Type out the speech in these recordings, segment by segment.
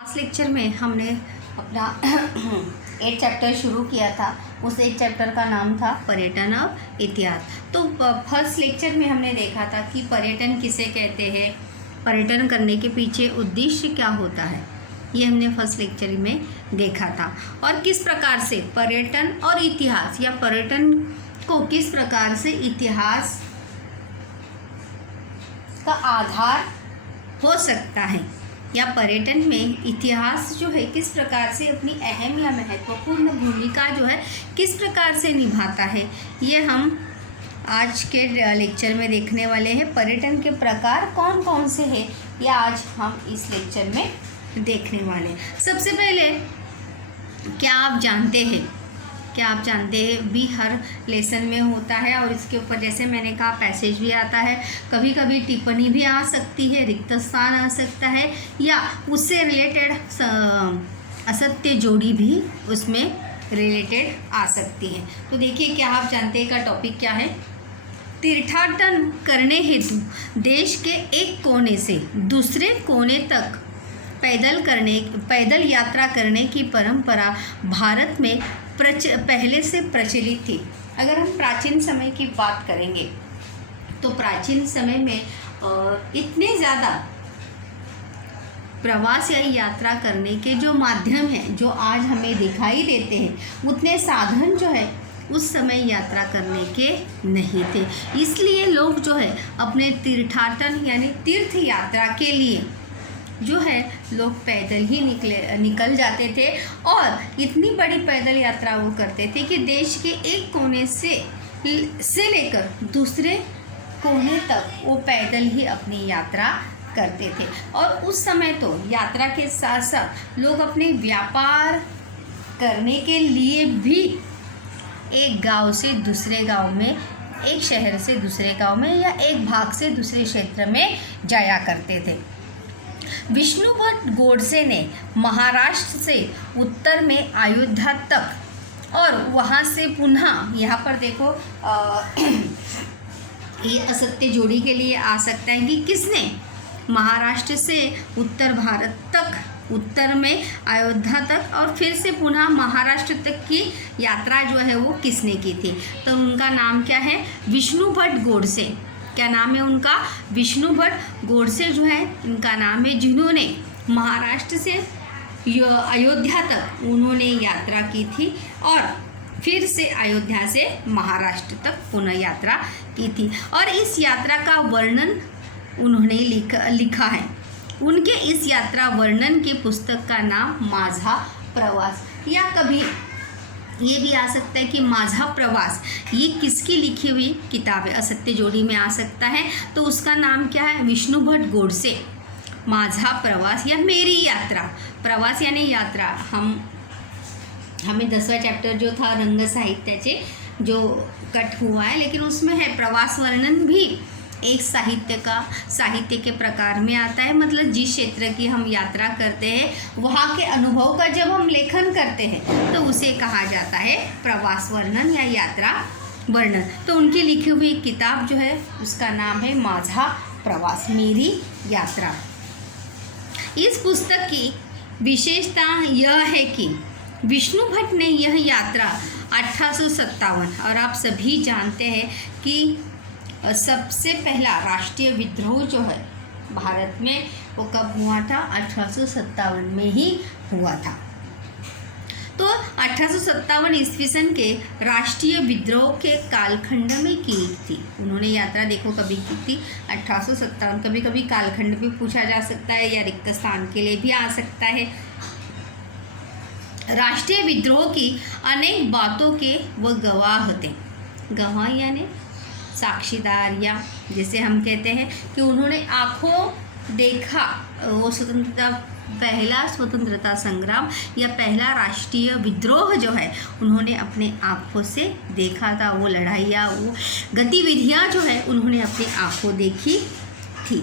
Last lecture में हमने अपना 8 चैप्टर शुरू किया था। उस 8 चैप्टर का नाम था पर्यटन और इतिहास। तो फर्स्ट लेक्चर में हमने देखा था कि पर्यटन किसे कहते हैं, पर्यटन करने के पीछे उद्देश्य क्या होता है, ये हमने फर्स्ट लेक्चर में देखा था। और किस प्रकार से पर्यटन और इतिहास या पर्यटन को किस प्रकार से इतिहास का आधार हो सकता है, या पर्यटन में इतिहास जो है किस प्रकार से अपनी अहम या महत्वपूर्ण भूमिका जो है किस प्रकार से निभाता है, ये हम आज के लेक्चर में देखने वाले हैं। पर्यटन के प्रकार कौन कौन से हैं, ये आज हम इस लेक्चर में देखने वाले हैं। सबसे पहले क्या आप जानते हैं भी हर लेसन में होता है, और इसके ऊपर जैसे मैंने कहा पैसेज भी आता है, कभी कभी टिप्पणी भी आ सकती है, रिक्त स्थान आ सकता है, या उससे रिलेटेड असत्य जोड़ी भी उसमें रिलेटेड आ सकती है। तो देखिए क्या आप जानते हैं का टॉपिक क्या है। तीर्थाटन करने हेतु देश के एक कोने से दूसरे कोने तक पैदल यात्रा करने की परंपरा भारत में पहले से प्रचलित थी। अगर हम प्राचीन समय की बात करेंगे तो प्राचीन समय में इतने ज़्यादा प्रवास या यात्रा करने के जो माध्यम हैं जो आज हमें दिखाई देते हैं, उतने साधन जो है उस समय यात्रा करने के नहीं थे। इसलिए लोग जो है अपने तीर्थाटन यानी तीर्थ यात्रा के लिए जो है लोग पैदल ही निकल जाते थे, और इतनी बड़ी पैदल यात्रा वो करते थे कि देश के एक कोने से लेकर दूसरे कोने तक वो पैदल ही अपनी यात्रा करते थे। और उस समय तो यात्रा के साथ साथ लोग अपने व्यापार करने के लिए भी एक गांव से दूसरे गांव में, एक शहर से दूसरे गांव में, या एक भाग से दूसरे क्षेत्र में जाया करते थे। विष्णु भट्ट गोडसे ने महाराष्ट्र से उत्तर में अयोध्या तक और वहाँ से पुनः, यहाँ पर देखो ये असत्य जोड़ी के लिए आ सकता है कि किसने महाराष्ट्र से उत्तर भारत तक, उत्तर में अयोध्या तक और फिर से पुनः महाराष्ट्र तक की यात्रा जो है वो किसने की थी। तो उनका नाम क्या है, विष्णु भट्ट गोडसे। क्या नाम है उनका, विष्णु भट्ट गोडसे जो है इनका नाम है, जिन्होंने महाराष्ट्र से अयोध्या तक उन्होंने यात्रा की थी और फिर से अयोध्या से महाराष्ट्र तक पुनः यात्रा की थी। और इस यात्रा का वर्णन उन्होंने लिखा है। उनके इस यात्रा वर्णन की पुस्तक का नाम माझा प्रवास, या कभी ये भी आ सकता है कि माझा प्रवास, ये किसकी लिखी हुई किताब है, असत्य जोड़ी में आ सकता है। तो उसका नाम क्या है, विष्णु भट्ट गोडसे, माझा प्रवास या मेरी यात्रा। प्रवास यानी यात्रा। हमें 10वां चैप्टर जो था रंग साहित्याचे जो कट हुआ है, लेकिन उसमें है प्रवास वर्णन भी एक साहित्य के प्रकार में आता है। मतलब जिस क्षेत्र की हम यात्रा करते हैं वहाँ के अनुभव का जब हम लेखन करते हैं तो उसे कहा जाता है प्रवास वर्णन या यात्रा वर्णन। तो उनकी लिखी हुई किताब जो है उसका नाम है माझा प्रवास, मेरी यात्रा। इस पुस्तक की विशेषता यह है कि विष्णु भट्ट ने यह यात्रा 1857, और आप सभी जानते हैं कि सबसे पहला राष्ट्रीय विद्रोह जो है भारत में वो कब हुआ था, 1857 में ही हुआ था। तो 1857 ईस्वी सन के राष्ट्रीय विद्रोह के कालखंड में की थी उन्होंने यात्रा। देखो कभी की थी 1857, कभी कभी कालखंड भी पूछा जा सकता है या रिक्त स्थान के लिए भी आ सकता है। राष्ट्रीय विद्रोह की अनेक बातों के वह गवाह थे। गवाह यानी साक्षीदार, या जैसे हम कहते हैं कि उन्होंने आंखों देखा वो पहला स्वतंत्रता संग्राम या पहला राष्ट्रीय विद्रोह जो है उन्होंने अपने आंखों से देखा था। वो लड़ाइयाँ, वो गतिविधियाँ जो है उन्होंने अपनी आंखों देखी थी।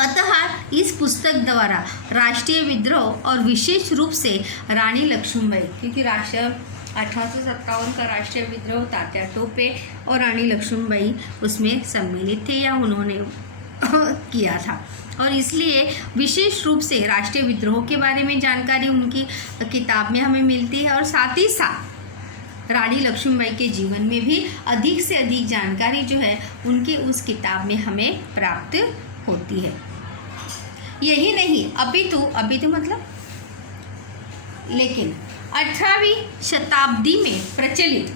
अतः इस पुस्तक द्वारा राष्ट्रीय विद्रोह और विशेष रूप से रानी लक्ष्मीबाई, क्योंकि 1857 का राष्ट्रीय विद्रोह तात्या टोपे और रानी लक्ष्मीबाई उसमें सम्मिलित थे या उन्होंने किया था। और इसलिए विशेष रूप से राष्ट्रीय विद्रोह के बारे में जानकारी उनकी किताब में हमें मिलती है। और साथ ही साथ रानी लक्ष्मीबाई के जीवन में भी अधिक से अधिक जानकारी जो है उनकी उस किताब में हमें प्राप्त होती है। यही नहीं, अपितु मतलब लेकिन 18वीं शताब्दी में प्रचलित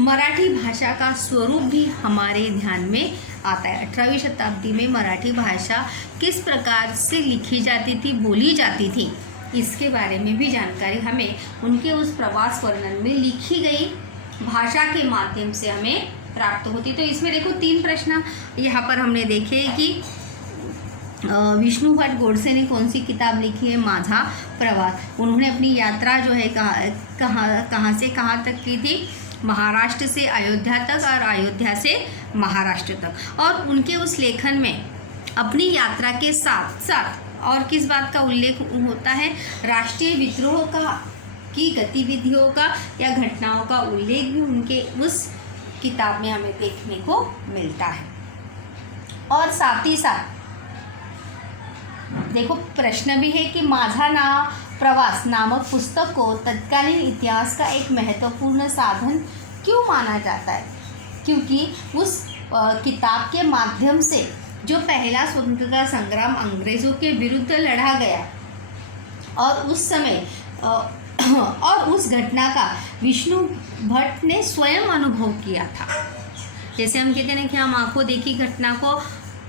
मराठी भाषा का स्वरूप भी हमारे ध्यान में आता है। 18वीं शताब्दी में मराठी भाषा किस प्रकार से लिखी जाती थी, बोली जाती थी, इसके बारे में भी जानकारी हमें उनके उस प्रवास वर्णन में लिखी गई भाषा के माध्यम से हमें प्राप्त होती। तो इसमें देखो 3 प्रश्न यहाँ पर हमने देखे कि विष्णु भट्ट गोडसे ने कौन सी किताब लिखी है, माझा प्रवास। उन्होंने अपनी यात्रा जो है कहाँ से कहाँ तक की थी, महाराष्ट्र से अयोध्या तक और अयोध्या से महाराष्ट्र तक। और उनके उस लेखन में अपनी यात्रा के साथ साथ और किस बात का उल्लेख होता है, राष्ट्रीय विद्रोह की गतिविधियों का या घटनाओं का उल्लेख भी उनके उस किताब में हमें देखने को मिलता है। और साथ ही साथ देखो प्रश्न भी है कि माझा प्रवास नामक पुस्तक को तत्कालीन इतिहास का एक महत्वपूर्ण साधन क्यों माना जाता है, क्योंकि उस किताब के माध्यम से जो पहला स्वतंत्रता संग्राम अंग्रेज़ों के विरुद्ध लड़ा गया और उस समय और उस घटना का विष्णु भट्ट ने स्वयं अनुभव किया था। जैसे हम कहते हैं कि हम आंखों देखी घटना को,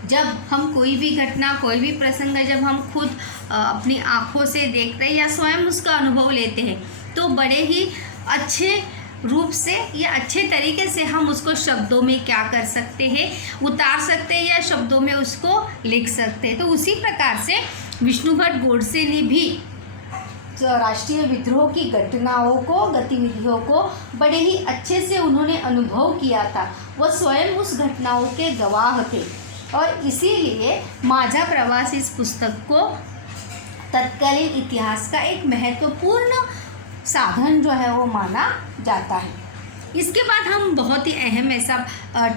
जब हम कोई भी घटना, कोई भी प्रसंग है, जब हम खुद अपनी आँखों से देखते हैं या स्वयं उसका अनुभव लेते हैं तो बड़े ही अच्छे रूप से या अच्छे तरीके से हम उसको शब्दों में क्या कर सकते हैं, उतार सकते हैं या शब्दों में उसको लिख सकते हैं। तो उसी प्रकार से विष्णु भट्ट गोडसे ने भी राष्ट्रीय विद्रोह की घटनाओं को, गतिविधियों को बड़े ही अच्छे से उन्होंने अनुभव किया था। वह स्वयं उस घटनाओं के गवाह थे और इसीलिए माझा प्रवास इस पुस्तक को तत्कालीन इतिहास का एक महत्वपूर्ण साधन जो है वो माना जाता है। इसके बाद हम बहुत ही अहम ऐसा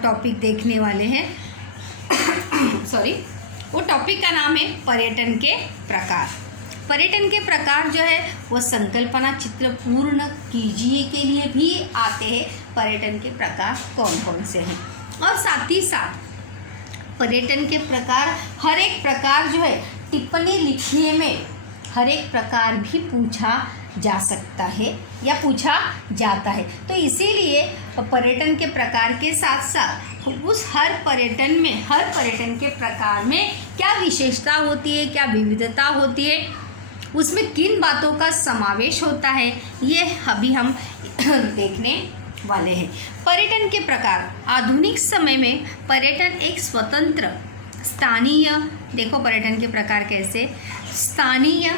टॉपिक देखने वाले हैं वो टॉपिक का नाम है पर्यटन के प्रकार। पर्यटन के प्रकार जो है वो संकल्पना चित्र पूर्ण कीजिए के लिए भी आते हैं। पर्यटन के प्रकार कौन कौन से हैं, और साथ ही साथ पर्यटन के प्रकार हर एक प्रकार जो है टिप्पणी लिखने में हर एक प्रकार भी पूछा जा सकता है या पूछा जाता है। तो इसीलिए पर्यटन के प्रकार के साथ साथ उस हर पर्यटन के प्रकार में क्या विशेषता होती है, क्या विविधता होती है, उसमें किन बातों का समावेश होता है, ये अभी हम देखने वाले हैं। पर्यटन के प्रकार आधुनिक समय में पर्यटन एक स्वतंत्र स्थानीय, देखो पर्यटन के प्रकार कैसे, स्थानीय,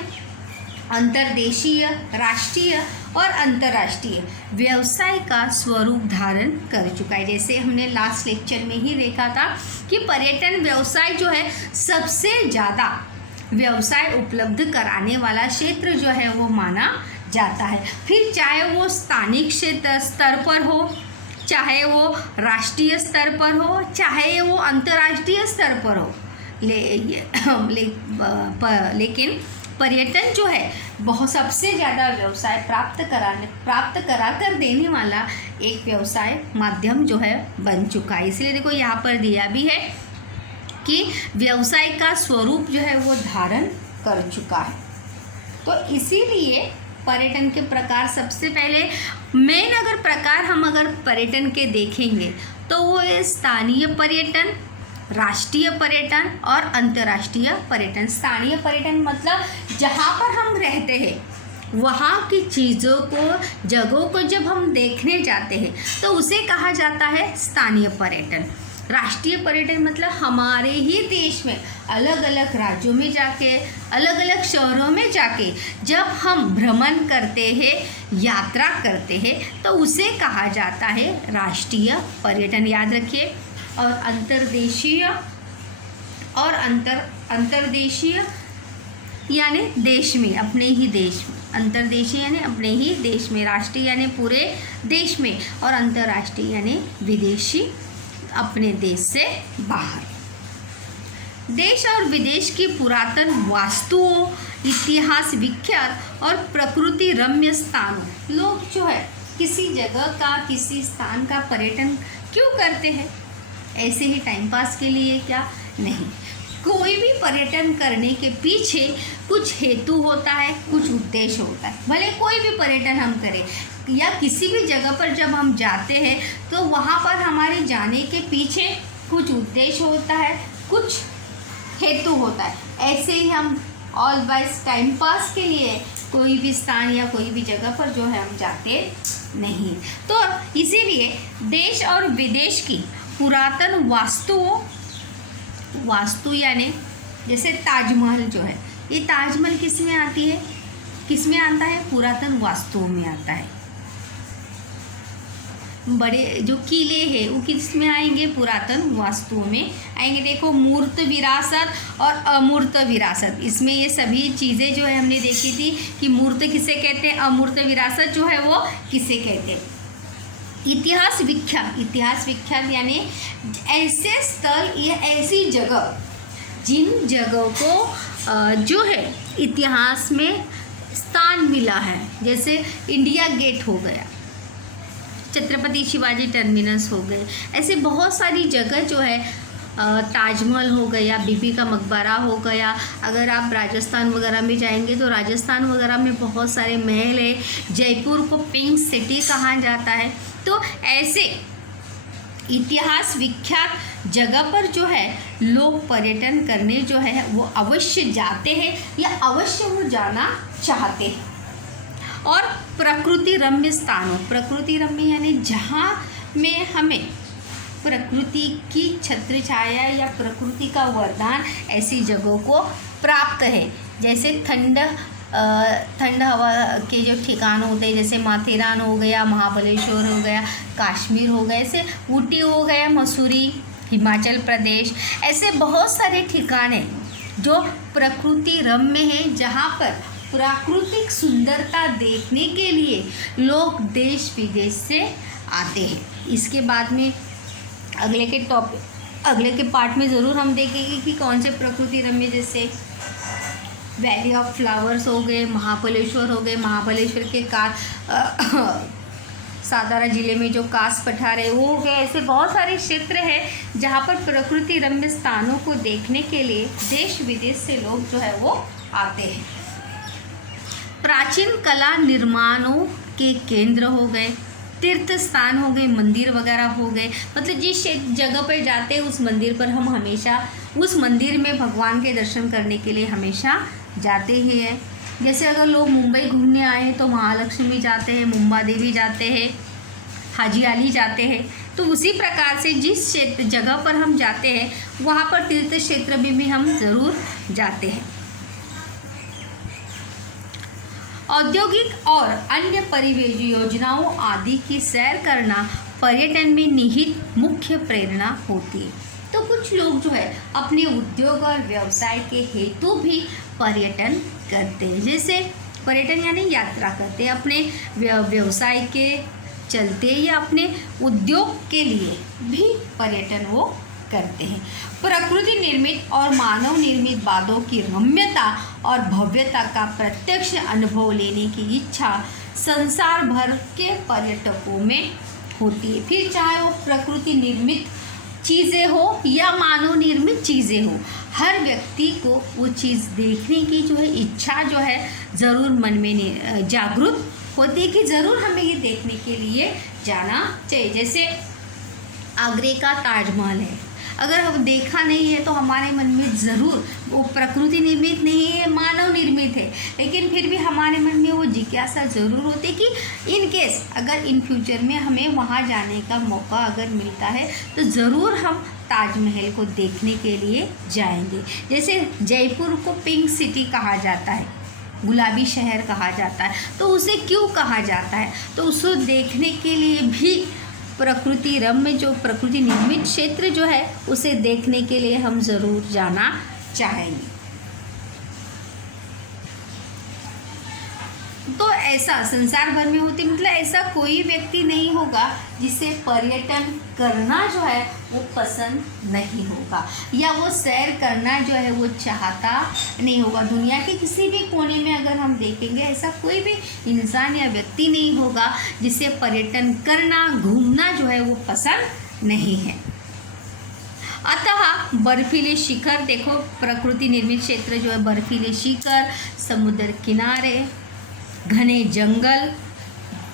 अंतर्देशीय, राष्ट्रीय और अंतर्राष्ट्रीय व्यवसाय का स्वरूप धारण कर चुका है। जैसे हमने लास्ट लेक्चर में ही देखा था कि पर्यटन व्यवसाय जो है सबसे ज़्यादा व्यवसाय उपलब्ध कराने वाला क्षेत्र जो है वो माना जाता है। फिर चाहे वो स्थानिक क्षेत्र स्तर पर हो, चाहे वो राष्ट्रीय स्तर पर हो, चाहे वो अंतर्राष्ट्रीय स्तर पर हो, लेकिन पर्यटन जो है बहुत सबसे ज़्यादा व्यवसाय प्राप्त करा कर देने वाला एक व्यवसाय माध्यम जो है बन चुका है। इसलिए देखो यहाँ पर दिया भी है कि व्यवसाय का स्वरूप जो है वो धारण कर चुका है। तो इसीलिए पर्यटन के प्रकार सबसे पहले मेन अगर प्रकार हम अगर पर्यटन के देखेंगे तो वो है स्थानीय पर्यटन, राष्ट्रीय पर्यटन और अंतर्राष्ट्रीय पर्यटन। स्थानीय पर्यटन मतलब जहाँ पर हम रहते हैं वहाँ की चीज़ों को, जगहों को जब हम देखने जाते हैं तो उसे कहा जाता है स्थानीय पर्यटन। राष्ट्रीय पर्यटन मतलब हमारे ही देश में अलग अलग राज्यों में जाके, अलग अलग शहरों में जाके जब हम भ्रमण करते हैं, यात्रा करते हैं तो उसे कहा जाता है राष्ट्रीय पर्यटन, याद रखिए। और अंतर्देशीय यानी देश में, अपने ही देश में, अंतर्देशीय यानी अपने ही देश में, राष्ट्रीय यानी पूरे देश में और अंतर्राष्ट्रीय यानी विदेशी, अपने देश से बाहर। देश और विदेश की पुरातन वास्तुओं, इतिहास विख्यात और प्रकृति रम्य स्थानों, लोग जो है किसी जगह का, किसी स्थान का पर्यटन क्यों करते हैं? ऐसे ही टाइम पास के लिए क्या? नहीं, कोई भी पर्यटन करने के पीछे कुछ हेतु होता है, कुछ उद्देश्य होता है। भले कोई भी पर्यटन हम करें या किसी भी जगह पर जब हम जाते हैं तो वहाँ पर हमारे जाने के पीछे कुछ उद्देश्य होता है, कुछ हेतु होता है। ऐसे ही हम ऑल बाइस टाइम पास के लिए कोई भी स्थान या कोई भी जगह पर जो है हम जाते नहीं। तो इसीलिए देश और विदेश की पुरातन वास्तु यानी जैसे ताजमहल जो है, ये ताजमहल किस में आती है, किस में आता है? पुरातन वास्तुओं में आता है। बड़े जो किले हैं वो किस में आएंगे? पुरातन वास्तुओं में आएंगे। देखो, मूर्त विरासत और अमूर्त विरासत, इसमें ये सभी चीज़ें जो है हमने देखी थी कि मूर्त किसे कहते हैं, अमूर्त विरासत जो है वो किसे कहते हैं। इतिहास विख्यात यानी ऐसे स्थल या ऐसी जगह जिन जगहों को जो है इतिहास में स्थान मिला है, जैसे इंडिया गेट हो गया, छत्रपति शिवाजी टर्मिनस हो गए, ऐसे बहुत सारी जगह जो है, ताजमहल हो गया, बीबी का मकबरा हो गया। अगर आप राजस्थान वगैरह में जाएंगे तो राजस्थान वगैरह में बहुत सारे महल है। जयपुर को पिंक सिटी कहा जाता है। तो ऐसे इतिहास विख्यात जगह पर जो है लोग पर्यटन करने जो है वो अवश्य जाते हैं या अवश्य वो जाना चाहते हैं। और प्रकृति रम्य स्थानों, प्रकृति रम्य यानी जहाँ में हमें प्रकृति की छत्र छाया या प्रकृति का वरदान ऐसी जगहों को प्राप्त है। जैसे ठंड हवा के जो ठिकान होते हैं, जैसे माथेरान हो गया, महाबलेश्वर हो गया, कश्मीर हो गया, ऐसे ऊटी हो गया, मसूरी, हिमाचल प्रदेश, ऐसे बहुत सारे ठिकान हैं जो प्रकृति रम्य हैं, जहाँ पर प्राकृतिक सुंदरता देखने के लिए लोग देश विदेश से आते हैं। इसके बाद में अगले के पार्ट में ज़रूर हम देखेंगे कि कौन से प्रकृति रम्य, जैसे वैली ऑफ फ्लावर्स हो गए, महाबलेश्वर हो गए, महाबलेश्वर के सातारा ज़िले में जो कास पठार है वो हो गए। ऐसे बहुत सारे क्षेत्र हैं जहाँ पर प्रकृति रम्य स्थानों को देखने के लिए देश विदेश से लोग जो है वो आते हैं। प्राचीन कला निर्माणों के केंद्र हो गए, तीर्थ स्थान हो गए, मंदिर वगैरह हो गए। मतलब जिस जगह पर जाते हैं उस मंदिर पर हम हमेशा, उस मंदिर में भगवान के दर्शन करने के लिए हमेशा जाते ही हैं। जैसे अगर लोग मुंबई घूमने आए तो महालक्ष्मी जाते हैं, मुंबा देवी जाते हैं, हाजी अली जाते हैं। तो उसी प्रकार से जिस जगह पर हम जाते हैं वहाँ पर तीर्थ क्षेत्र में भी हम ज़रूर जाते हैं। औद्योगिक और अन्य परियोजनाओं आदि की सैर करना पर्यटन में निहित मुख्य प्रेरणा होती है। तो कुछ लोग जो है अपने उद्योग और व्यवसाय के हेतु भी पर्यटन करते हैं। जैसे पर्यटन यानी यात्रा करते हैं अपने व्यवसाय के चलते या अपने उद्योग के लिए भी पर्यटन वो करते हैं। प्रकृति निर्मित और मानव निर्मित बातों की रम्यता और भव्यता का प्रत्यक्ष अनुभव लेने की इच्छा संसार भर के पर्यटकों में होती है। फिर चाहे वो प्रकृति निर्मित चीज़ें हो या मानव निर्मित चीज़ें हो, हर व्यक्ति को वो चीज़ देखने की जो है इच्छा जो है ज़रूर मन में जागरूक होती है कि ज़रूर हमें ये देखने के लिए जाना चाहिए। जैसे आगरे का ताजमहल है, अगर हम देखा नहीं है तो हमारे मन में ज़रूर, वो प्रकृति निर्मित नहीं है, मानव निर्मित है, लेकिन फिर भी हमारे मन में वो जिज्ञासा ज़रूर होती है कि इन केस अगर इन फ्यूचर में हमें वहाँ जाने का मौका अगर मिलता है तो ज़रूर हम ताजमहल को देखने के लिए जाएंगे। जैसे जयपुर को पिंक सिटी कहा जाता है, गुलाबी शहर कहा जाता है, तो उसे क्यों कहा जाता है? तो उसको देखने के लिए भी प्रकृति रम्य जो प्रकृति निर्मित क्षेत्र जो है उसे देखने के लिए हम ज़रूर जाना चाहेंगे। तो ऐसा संसार भर में होती, मतलब ऐसा कोई व्यक्ति नहीं होगा जिसे पर्यटन करना जो है वो पसंद नहीं होगा, या वो सैर करना जो है वो चाहता नहीं होगा। दुनिया के किसी भी कोने में अगर हम देखेंगे, ऐसा कोई भी इंसान या व्यक्ति नहीं होगा जिसे पर्यटन करना, घूमना जो है वो पसंद नहीं है। अतः बर्फीले शिखर, देखो प्रकृति निर्मित क्षेत्र जो है, बर्फीले शिखर, समुद्र किनारे, घने जंगल,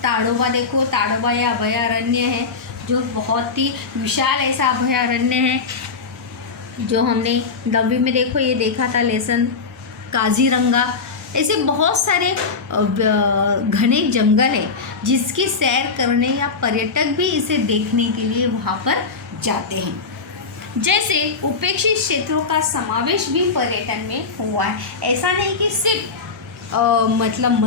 ताड़ोबा, देखो ताड़ोबा या अभयारण्य है जो बहुत ही विशाल ऐसा अभयारण्य है जो हमने 9वीं में देखो ये देखा था लेसन। काजीरंगा, ऐसे बहुत सारे घने जंगल है जिसकी सैर करने या पर्यटक भी इसे देखने के लिए वहाँ पर जाते हैं। जैसे उपेक्षित क्षेत्रों का समावेश भी पर्यटन में हुआ है। ऐसा नहीं कि सिर्फ मतलब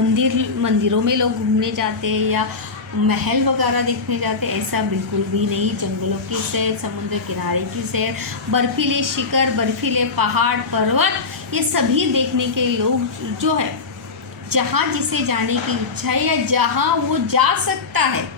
मंदिरों में लोग घूमने जाते हैं या महल वगैरह देखने जाते हैं, ऐसा बिल्कुल भी नहीं। जंगलों की सैर, समुद्र किनारे की सैर, बर्फीले शिखर, बर्फीले पहाड़, पर्वत, ये सभी देखने के लोग जो है, जहाँ जिसे जाने की इच्छा है या जहाँ वो जा सकता है।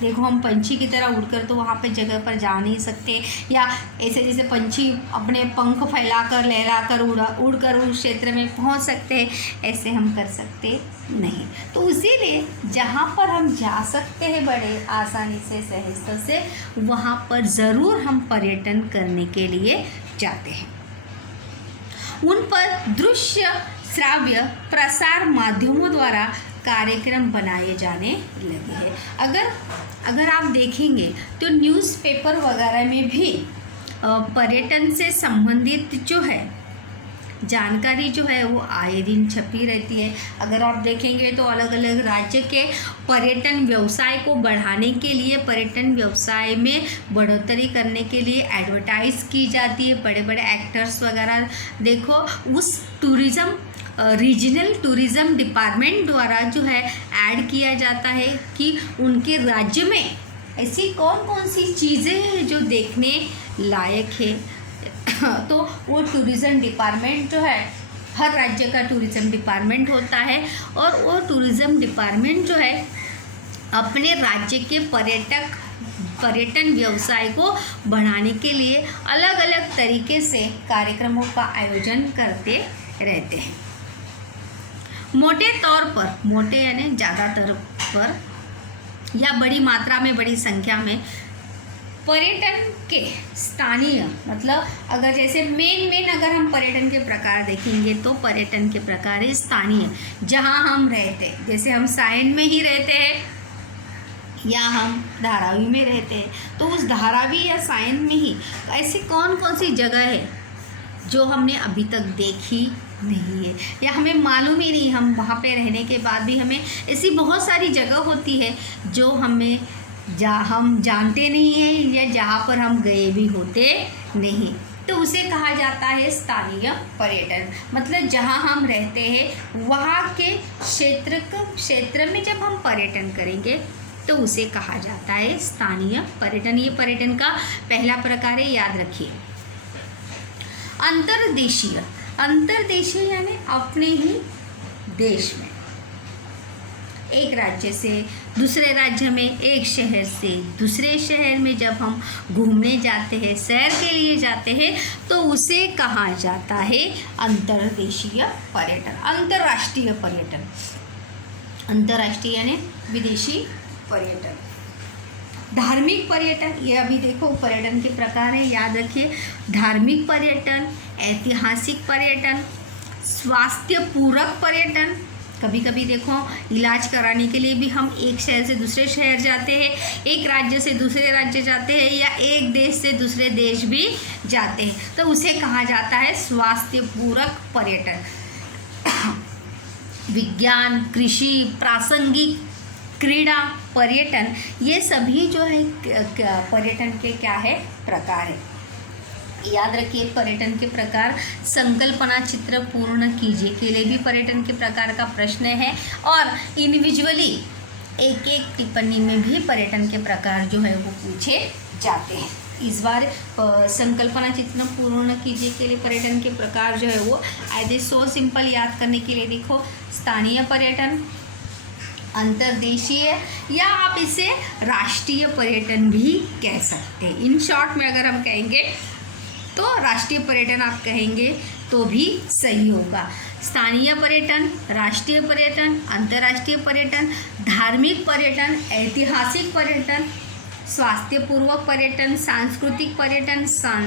देखो हम पंछी की तरह उड़कर तो वहाँ पे जगह पर जा नहीं सकते, या ऐसे जैसे पंछी अपने पंख फैलाकर लहराकर उड़कर उस क्षेत्र में पहुँच सकते हैं, ऐसे हम कर सकते नहीं। तो इसीलिए जहाँ पर हम जा सकते हैं बड़े आसानी से, सहजता से, वहाँ पर ज़रूर हम पर्यटन करने के लिए जाते हैं। उन पर दृश्य श्राव्य प्रसार माध्यमों द्वारा कार्यक्रम बनाए जाने लगे हैं। अगर आप देखेंगे तो न्यूज़पेपर वगैरह में भी पर्यटन से संबंधित जो है जानकारी जो है वो आए दिन छपी रहती है। अगर आप देखेंगे तो अलग अलग राज्य के पर्यटन व्यवसाय को बढ़ाने के लिए, पर्यटन व्यवसाय में बढ़ोतरी करने के लिए एडवर्टाइज की जाती है। बड़े बड़े एक्टर्स वगैरह देखो उस टूरिज़्म रीजनल टूरिज़्म डिपार्टमेंट द्वारा जो है ऐड किया जाता है कि उनके राज्य में ऐसी कौन कौन सी चीज़ें हैं जो देखने लायक है। तो वो टूरिज़्म डिपार्टमेंट जो है, हर राज्य का टूरिज़्म डिपार्टमेंट होता है और वो टूरिज़्म डिपार्टमेंट जो है अपने राज्य के पर्यटन व्यवसाय को बढ़ाने के लिए अलग अलग तरीके से कार्यक्रमों का आयोजन करते रहते हैं। मोटे तौर पर, मोटे यानी ज़्यादातर पर या बड़ी मात्रा में, बड़ी संख्या में पर्यटन के स्थानीय, मतलब अगर जैसे मेन अगर हम पर्यटन के प्रकार देखेंगे तो पर्यटन के प्रकार है स्थानीय, जहाँ हम रहते हैं। जैसे हम सायन में ही रहते हैं या हम धारावी में रहते हैं, तो उस धारावी या सायन में ही ऐसी कौन कौन सी जगह है जो हमने अभी तक देखी नहीं है या हमें मालूम ही नहीं। हम वहाँ पे रहने के बाद भी हमें ऐसी बहुत सारी जगह होती है जो हम जानते नहीं हैं या जहाँ पर हम गए भी होते नहीं, तो उसे कहा जाता है स्थानीय पर्यटन। मतलब जहाँ हम रहते हैं वहाँ के क्षेत्र में जब हम पर्यटन करेंगे तो उसे कहा जाता है स्थानीय पर्यटन। ये पर्यटन का पहला प्रकार है, याद रखिए। अंतर्देशीय यानी अपने ही देश में, एक राज्य से दूसरे राज्य में, एक शहर से दूसरे शहर में जब हम घूमने जाते हैं, सैर के लिए जाते हैं, तो उसे कहा जाता है अंतर्देशीय पर्यटन। अंतर्राष्ट्रीय पर्यटन, अंतर्राष्ट्रीय यानी विदेशी पर्यटन। धार्मिक पर्यटन, ये अभी देखो पर्यटन के प्रकार है, याद रखिए। धार्मिक पर्यटन, ऐतिहासिक पर्यटन, स्वास्थ्य पूरक पर्यटन। कभी कभी देखो इलाज कराने के लिए भी हम एक शहर से दूसरे शहर जाते हैं, एक राज्य से दूसरे राज्य जाते हैं या एक देश से दूसरे देश भी जाते हैं, तो उसे कहा जाता है स्वास्थ्य पूरक पर्यटन। विज्ञान, कृषि, प्रासंगिक, क्रीड़ा पर्यटन, ये सभी जो है पर्यटन के क्या है, प्रकार है। याद रखिए पर्यटन के प्रकार, संकल्पना चित्र पूर्ण कीजिए के लिए भी पर्यटन के प्रकार का प्रश्न है, और इंडिविजुअली एक एक टिप्पणी में भी पर्यटन के प्रकार जो है वो पूछे जाते हैं। इस बार संकल्पना चित्र पूर्ण कीजिए के लिए पर्यटन के प्रकार जो है वो ऐसे सो सिंपल याद करने के लिए देखो, स्थानीय पर्यटन, अंतर्देशीय या आप इसे राष्ट्रीय पर्यटन भी कह सकते हैं। इन शॉर्ट में अगर हम कहेंगे तो राष्ट्रीय पर्यटन आप कहेंगे तो भी सही होगा। स्थानीय पर्यटन, राष्ट्रीय पर्यटन, अंतर्राष्ट्रीय पर्यटन, धार्मिक पर्यटन, ऐतिहासिक पर्यटन, स्वास्थ्यपूर्वक पर्यटन, सांस्कृतिक पर्यटन,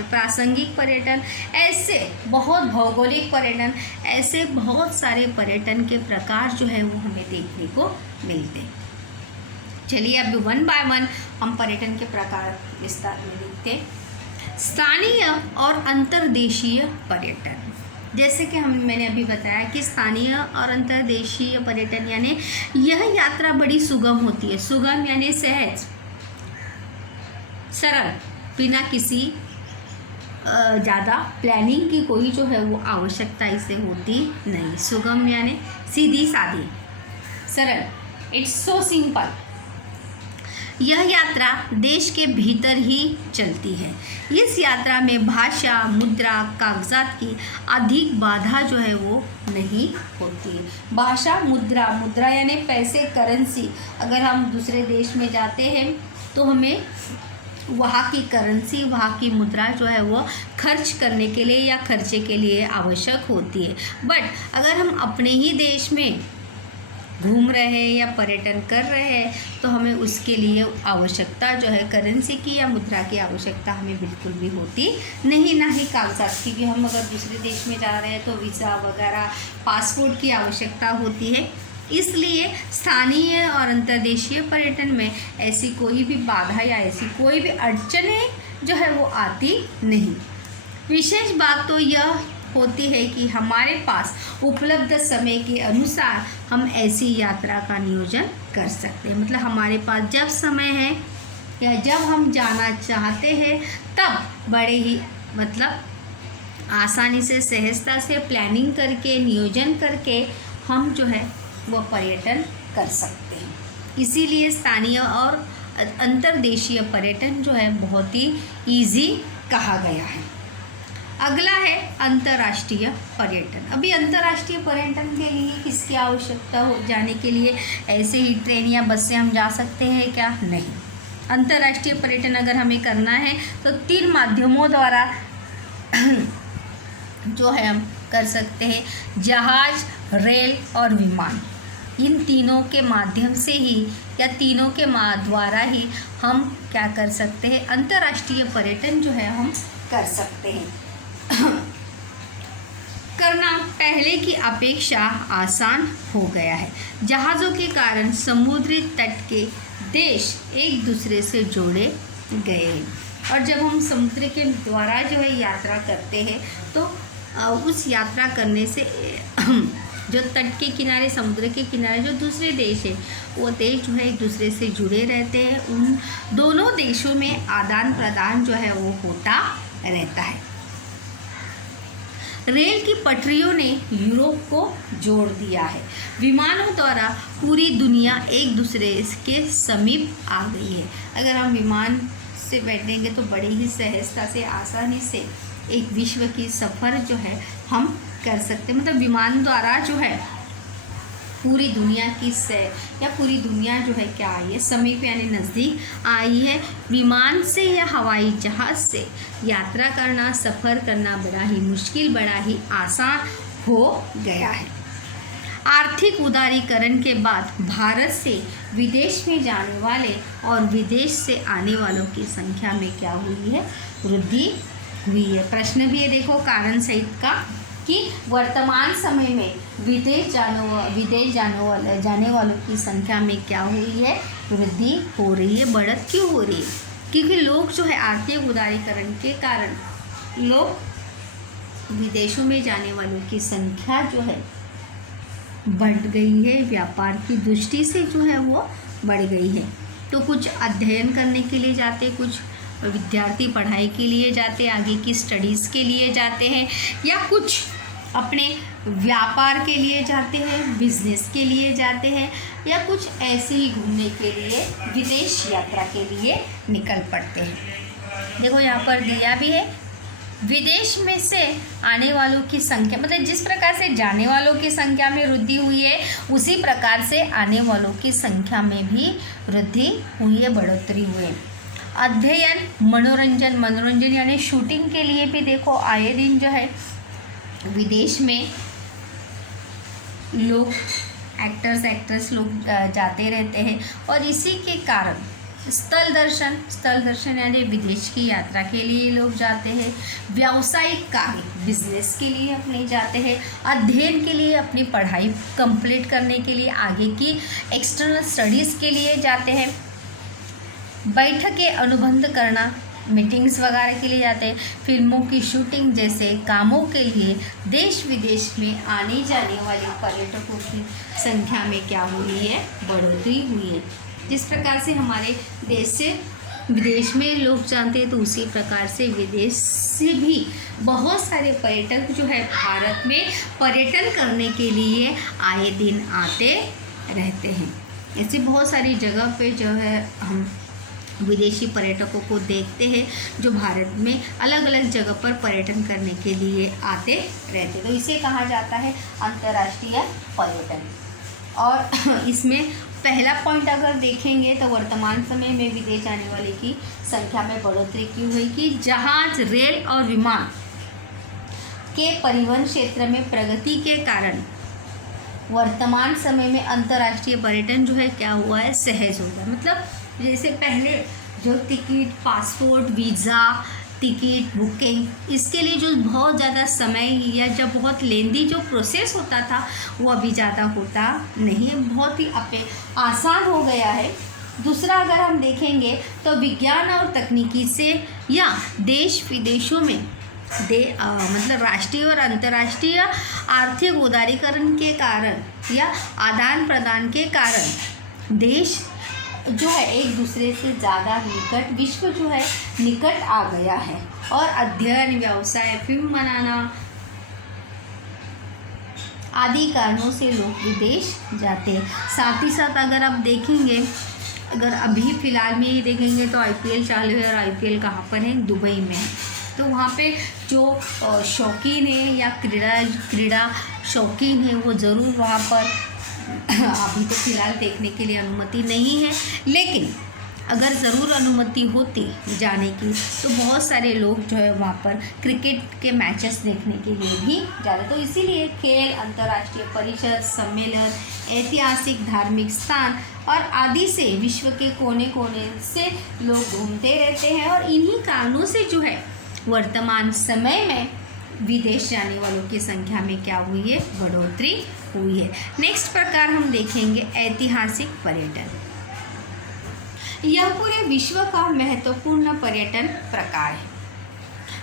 प्रासंगिक पर्यटन, ऐसे बहुत भौगोलिक पर्यटन, ऐसे बहुत सारे पर्यटन के प्रकार जो है वो हमें देखने को मिलते हैं। चलिए अब वन बाय वन हम पर्यटन के प्रकार विस्तार में देखते हैं। स्थानीय और अंतर्देशीय पर्यटन, जैसे कि मैंने अभी बताया कि स्थानीय और अंतर्देशीय पर्यटन यानी यह यात्रा बड़ी सुगम होती है। सुगम यानी सहज, सरल, बिना किसी ज़्यादा प्लानिंग की कोई जो है वो आवश्यकता इसे होती नहीं। सुगम यानी सीधी सादी, सरल, इट्स सो सिंपल। यह यात्रा देश के भीतर ही चलती है। इस यात्रा में भाषा, मुद्रा, कागजात की अधिक बाधा जो है वो नहीं होती। भाषा, मुद्रा यानी पैसे, करेंसी। अगर हम दूसरे देश में जाते हैं तो हमें वहाँ की करेंसी, वहाँ की मुद्रा जो है वो खर्च करने के लिए या खर्चे के लिए आवश्यक होती है। बट अगर हम अपने ही देश में घूम रहे हैं या पर्यटन कर रहे हैं तो हमें उसके लिए आवश्यकता जो है करेंसी की या मुद्रा की आवश्यकता हमें बिल्कुल भी होती नहीं, ना ही कागजात की भी। हम अगर दूसरे देश में जा रहे हैं तो वीज़ा वगैरह, पासपोर्ट की आवश्यकता होती है। इसलिए स्थानीय और अंतर्देशीय पर्यटन में ऐसी कोई भी बाधा या ऐसी कोई भी अड़चनें जो है वो आती नहीं। विशेष बात तो यह होती है कि हमारे पास उपलब्ध समय के अनुसार हम ऐसी यात्रा का नियोजन कर सकते हैं। मतलब हमारे पास जब समय है या जब हम जाना चाहते हैं तब बड़े ही आसानी से, सहजता से प्लानिंग करके, नियोजन करके हम जो है वो पर्यटन कर सकते हैं। इसीलिए स्थानीय और अंतर्देशीय पर्यटन जो है बहुत ही ईजी कहा गया है। अगला है अंतर्राष्ट्रीय पर्यटन। अभी अंतर्राष्ट्रीय पर्यटन के लिए किसकी आवश्यकता हो जाने के लिए? ऐसे ही ट्रेन या बस से हम जा सकते हैं क्या? नहीं। अंतर्राष्ट्रीय पर्यटन अगर हमें करना है तो 3 माध्यमों द्वारा जो है हम कर सकते हैं, जहाज, रेल और विमान। इन तीनों के माध्यम से ही या तीनों के द्वारा ही हम क्या कर सकते हैं, अंतर्राष्ट्रीय पर्यटन जो है हम कर सकते हैं। करना पहले की अपेक्षा आसान हो गया है। जहाज़ों के कारण समुद्री तट के देश एक दूसरे से जोड़े गए हैं और जब हम समुद्र के द्वारा जो है यात्रा करते हैं तो उस यात्रा करने से जो तट के किनारे, समुद्र के किनारे जो दूसरे देश है वो देश जो है एक दूसरे से जुड़े रहते हैं। उन दोनों देशों में आदान प्रदान जो है वो होता रहता है। रेल की पटरियों ने यूरोप को जोड़ दिया है। विमानों द्वारा पूरी दुनिया एक दूसरे के समीप आ गई है। अगर हम विमान से बैठेंगे तो बड़ी ही सहजता से, आसानी से एक विश्व की सफ़र जो है हम कर सकते हैं। मतलब विमान द्वारा जो है पूरी दुनिया की या पूरी दुनिया जो है क्या आई है, समीप यानी नज़दीक आई है। विमान से या हवाई जहाज़ से यात्रा करना, सफ़र करना बड़ा ही मुश्किल, बड़ा ही आसान हो गया है। आर्थिक उदारीकरण के बाद भारत से विदेश में जाने वाले और विदेश से आने वालों की संख्या में क्या हुई है, वृद्धि हुई है। प्रश्न भी ये देखो कारण सहित का कि वर्तमान समय में विदेश जाने वालों की संख्या में क्या हुई है, वृद्धि हो रही है। बढ़त क्यों हो रही है? क्योंकि लोग जो है आर्थिक उदारीकरण के कारण लोग विदेशों में जाने वालों की संख्या जो है बढ़ गई है। व्यापार की दृष्टि से जो है वो बढ़ गई है। तो कुछ अध्ययन करने के लिए जाते, कुछ विद्यार्थी पढ़ाई के लिए जाते, आगे की स्टडीज़ के लिए जाते हैं, या कुछ अपने व्यापार के लिए जाते हैं, बिजनेस के लिए जाते हैं, या कुछ ऐसे ही घूमने के लिए विदेश यात्रा के लिए निकल पड़ते हैं। देखो यहाँ पर दिया भी है विदेश में से आने वालों की संख्या, मतलब जिस प्रकार से जाने वालों की संख्या में वृद्धि हुई है, उसी प्रकार से आने वालों की संख्या में भी वृद्धि हुई है, बढ़ोतरी हुई है। अध्ययन, मनोरंजन यानी शूटिंग के लिए भी देखो आए दिन जो है विदेश में लोग, एक्ट्रेस लोग जाते रहते हैं। और इसी के कारण स्थल दर्शन यानी विदेश की यात्रा के लिए लोग जाते हैं। व्यावसायिक कार्य, बिजनेस के लिए अपने जाते हैं। अध्ययन के लिए, अपनी पढ़ाई कंप्लीट करने के लिए, आगे की एक्सटर्नल स्टडीज़ के लिए जाते हैं। बैठकें, अनुबंध करना, मीटिंग्स वगैरह के लिए जाते हैं। फिल्मों की शूटिंग जैसे कामों के लिए देश विदेश में आने जाने वाले पर्यटकों की संख्या में क्या हुई है, बढ़ोतरी हुई है। जिस प्रकार से हमारे देश से विदेश में लोग जाते हैं, तो उसी प्रकार से विदेश से भी बहुत सारे पर्यटक जो है भारत में पर्यटन करने के लिए आए दिन आते रहते हैं। ऐसी बहुत सारी जगह पे जो है हम विदेशी पर्यटकों को देखते हैं जो भारत में अलग अलग जगह पर पर्यटन करने के लिए आते रहते, तो इसे कहा जाता है अंतर्राष्ट्रीय पर्यटन। और इसमें पहला पॉइंट अगर देखेंगे तो वर्तमान समय में विदेश जाने वाले की संख्या में बढ़ोतरी की हुई कि जहाज, रेल और विमान के परिवहन क्षेत्र में प्रगति के कारण वर्तमान समय में अंतर्राष्ट्रीय पर्यटन जो है क्या हुआ है, सहज हो गया। मतलब जैसे पहले जो ticket, passport, visa, ticket booking, इसके लिए जो बहुत ज़्यादा समय या जब बहुत लेंदी जो प्रोसेस होता था वो अभी ज़्यादा होता नहीं है, बहुत ही आसान हो गया है। दूसरा अगर हम देखेंगे तो विज्ञान और तकनीकी से या देश विदेशों में मतलब राष्ट्रीय और अंतर्राष्ट्रीय आर्थिक उदारीकरण के कारण या आदान प्रदान के कारण देश जो है एक दूसरे से ज़्यादा निकट, विश्व जो है निकट आ गया है। और अध्ययन, व्यवसाय, फिल्म बनाना आदि कारणों से लोग विदेश जाते हैं। साथ ही साथ अगर आप देखेंगे, अगर अभी फ़िलहाल में ही देखेंगे तो IPL चालू है, और IPL कहाँ पर है, दुबई में है। तो वहाँ पे जो शौकीन है या क्रीड़ा शौकीन है वो ज़रूर वहाँ पर अभी तो फ़िलहाल देखने के लिए अनुमति नहीं है, लेकिन अगर ज़रूर अनुमति होती जाने की तो बहुत सारे लोग जो है वहाँ पर क्रिकेट के मैचेस देखने के लिए भी जाते। तो इसीलिए खेल, अंतर्राष्ट्रीय परिषद, सम्मेलन, ऐतिहासिक धार्मिक स्थान और आदि से विश्व के कोने कोने से लोग घूमते रहते हैं। और इन्हीं कारणों से जो है वर्तमान समय में विदेश जाने वालों की संख्या में क्या हुई है, बढ़ोतरी हुई है। नेक्स्ट प्रकार हम देखेंगे ऐतिहासिक पर्यटन। यह पूरे विश्व का महत्वपूर्ण पर्यटन प्रकार है।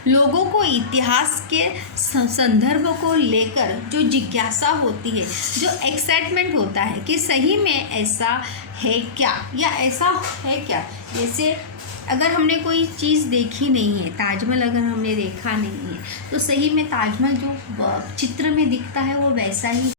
लोगों को इतिहास के संदर्भ को लेकर जो जिज्ञासा होती है, जो एक्साइटमेंट होता है कि सही में ऐसा है क्या या ऐसा है क्या। जैसे अगर हमने कोई चीज़ देखी नहीं है, ताजमहल अगर हमने देखा नहीं है, तो सही में ताजमहल जो चित्र में दिखता है वो वैसा ही